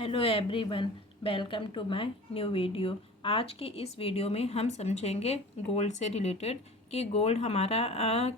Hello everyone, welcome to my new video. आज की इस वीडियो में हम समझेंगे गोल्ड से रिलेटेड कि गोल्ड हमारा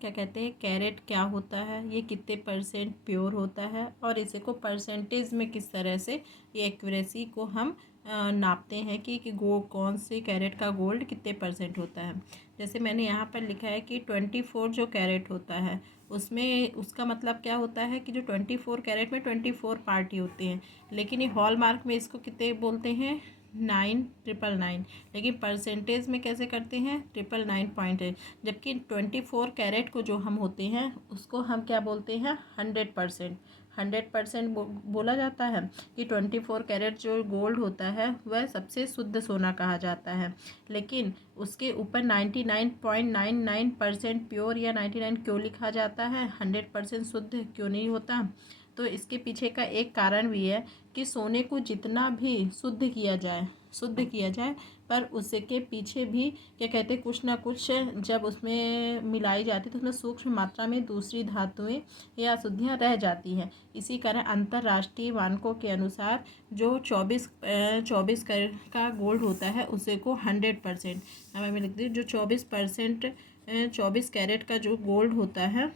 क्या कहते हैं, कैरेट क्या होता है, ये कितने परसेंट प्योर होता है और इसे को परसेंटेज में किस तरह से ये एक्यूरेसी को हम नापते हैं कि कौन से कैरेट का गोल्ड कितने परसेंट होता है। जैसे मैंने यहाँ पर लिखा है कि 24 जो कैरेट होता है उसमें उसका मतलब क्या होता है कि जो 24 कैरेट में 24 पार्टी होती हैं, लेकिन ये हॉलमार्क में इसको कितने बोलते हैं, 9,999। लेकिन परसेंटेज में कैसे करते हैं, 999.8। जबकि 24 कैरेट को जो हम होते हैं उसको हम क्या बोलते हैं, 100%। 100% बोला जाता है कि 24 कैरेट जो गोल्ड होता है वह सबसे शुद्ध सोना कहा जाता है। लेकिन उसके ऊपर 99.99% प्योर या 99 क्यों लिखा जाता है, 100% शुद्ध क्यों नहीं होता? तो इसके पीछे का एक कारण भी है कि सोने को जितना भी शुद्ध किया जाए पर उसके पीछे भी क्या कहते हैं, कुछ ना कुछ जब उसमें मिलाई जाती है तो उसमें सूक्ष्म मात्रा में दूसरी धातुएं या अशुद्धियाँ रह जाती हैं। इसी कारण अंतर्राष्ट्रीय मानकों के अनुसार जो 24 कैरेट का गोल्ड होता है उसे को 100%, अब मैं लिखती हूँ, जो 24 कैरेट का जो गोल्ड होता है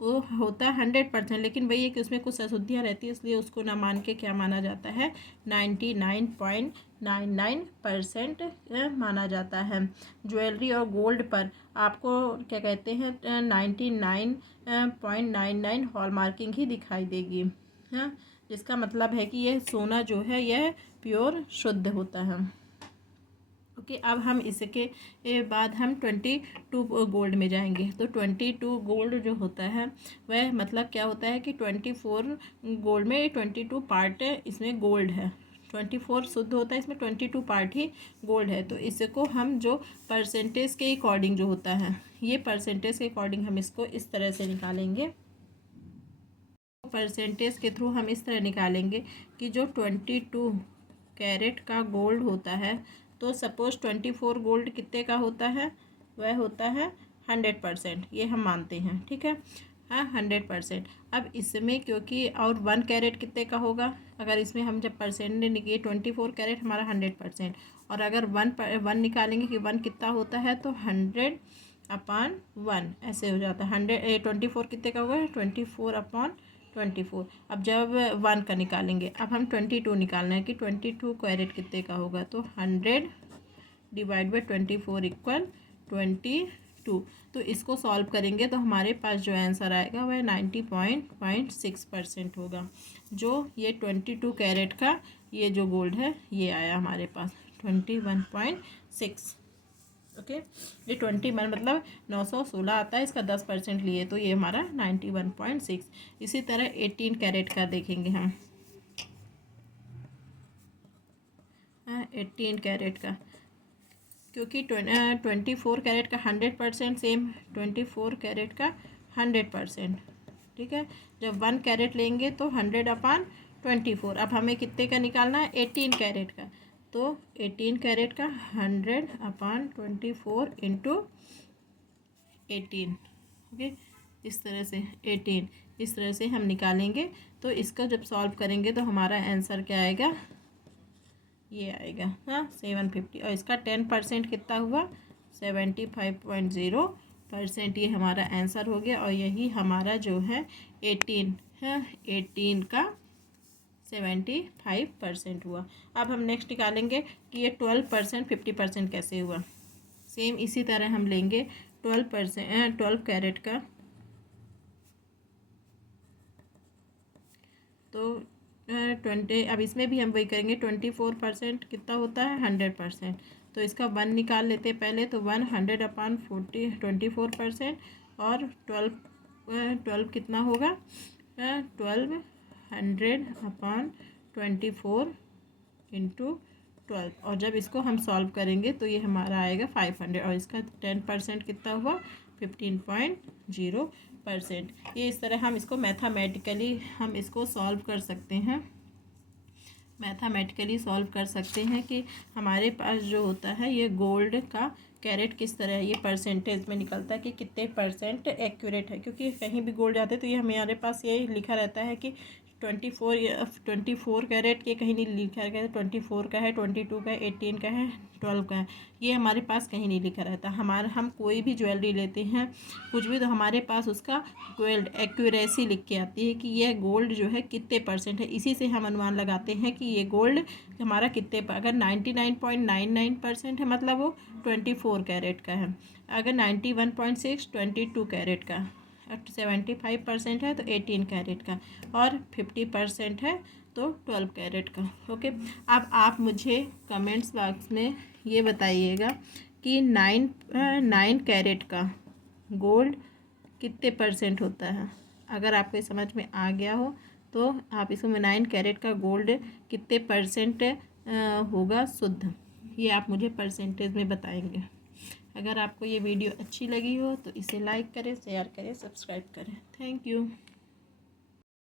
वो होता है 100%। लेकिन वही है कि उसमें कुछ अशुद्धियाँ रहती है, इसलिए उसको ना मान के क्या माना जाता है, 99.99% माना जाता है। ज्वेलरी और गोल्ड पर आपको क्या कहते हैं, 99.99 हॉलमार्किंग ही दिखाई देगी। हाँ, जिसका मतलब है कि यह सोना जो है यह प्योर शुद्ध होता है। ओके, अब हम इसके बाद हम 22 गोल्ड में जाएंगे। तो 22 गोल्ड जो होता है वह मतलब क्या होता है कि 24 गोल्ड में 22 पार्ट इसमें गोल्ड है। 24 शुद्ध होता है, इसमें 22 पार्ट ही गोल्ड है। तो इसको हम जो परसेंटेज के अकॉर्डिंग जो होता है, ये परसेंटेज के अकॉर्डिंग हम इसको इस तरह से निकालेंगे। परसेंटेज के थ्रू हम इस तरह निकालेंगे कि जो 22 कैरेट का गोल्ड होता है, तो सपोज 24 गोल्ड कितने का होता है, वह होता है 100%, ये हम मानते हैं, ठीक है। हाँ, 100%। अब इसमें क्योंकि और 1 कैरेट कितने का होगा, अगर इसमें हम जब परसेंट निकाले 24 कैरेट हमारा 100%, और अगर वन निकालेंगे कि 1 कितना होता है, तो 100/1 ऐसे हो जाता है। 24 कितने का होगा, 24/24। अब जब 1 का निकालेंगे, अब हम 22 निकालना है कि 22 कैरेट कितने का होगा, तो 100/24 इक्वल 22। तो इसको सॉल्व करेंगे तो हमारे पास जो आंसर आएगा वह 90.6% होगा। जो ये 22 कैरेट का ये जो गोल्ड है ये आया हमारे पास 21.6। ओके, ये 21 मतलब 916 आता है, इसका 10% लिए तो ये हमारा 91.6। इसी तरह 18 कैरेट का देखेंगे हम। 18 कैरेट का, क्योंकि 24 कैरेट का 100% सेम, 24 कैरेट का 100%, ठीक है। जब 1 कैरेट लेंगे तो 100/24। अब हमें कितने का निकालना है, 18 कैरेट का। तो 18 कैरेट का 100/24 इंटू 18। ओके, इस तरह से 18 इस तरह से हम निकालेंगे। तो इसका जब सॉल्व करेंगे तो हमारा आंसर क्या आएगा, ये आएगा, हाँ, 750। और इसका 10% कितना हुआ, 75.0%। ये हमारा आंसर हो गया। और यही हमारा जो है 18 है, 18 का 75% हुआ। अब हम नेक्स्ट निकालेंगे कि ये 12% 50% कैसे हुआ। सेम इसी तरह हम लेंगे 12 कैरेट का, तो 20, अब इसमें भी हम वही करेंगे। 24% कितना होता है, 100%। तो इसका 1 निकाल लेते हैं पहले, तो 100/40 24%, और 12 कितना होगा, 1200/24 इंटू 12। और जब इसको हम सॉल्व करेंगे तो ये हमारा आएगा 500, और इसका 10% कितना हुआ, 15.0%। ये इस तरह हम इसको मैथमेटिकली हम इसको सॉल्व कर सकते हैं। सॉल्व कर सकते हैं कि हमारे पास जो होता है ये गोल्ड का कैरेट किस तरह ये परसेंटेज में निकलता है कि कितने % एक्यूरेट है। क्योंकि कहीं भी गोल्ड जाते हैं तो ये हमारे पास ये लिखा रहता है कि 24 कैरेट के कहीं नहीं लिखा है, 24 का है, 22 का है, 18 का है, 12 का है, ये हमारे पास कहीं नहीं लिखा रहता। हम कोई भी ज्वेलरी लेते हैं कुछ भी, तो हमारे पास उसका गोल्ड एक्यूरेसी लिख के आती है कि यह गोल्ड जो है कितने % है। इसी से हम अनुमान लगाते हैं कि ये गोल्ड हमारा कितने अगर 99.99% है मतलब वो 24 कैरेट का है, अगर 91.6 22 कैरेट का, 75% है तो 18 कैरेट का, और 50% है तो 12 कैरेट का। ओके, अब आप मुझे कमेंट्स बॉक्स में ये बताइएगा कि 9 कैरेट का गोल्ड कितने % होता है। अगर आपको समझ में आ गया हो तो आप इसमें 9 कैरेट का गोल्ड कितने % होगा शुद्ध, ये आप मुझे परसेंटेज में बताएंगे। अगर आपको ये वीडियो अच्छी लगी हो तो इसे लाइक करें, शेयर करें, सब्सक्राइब करें। Thank you.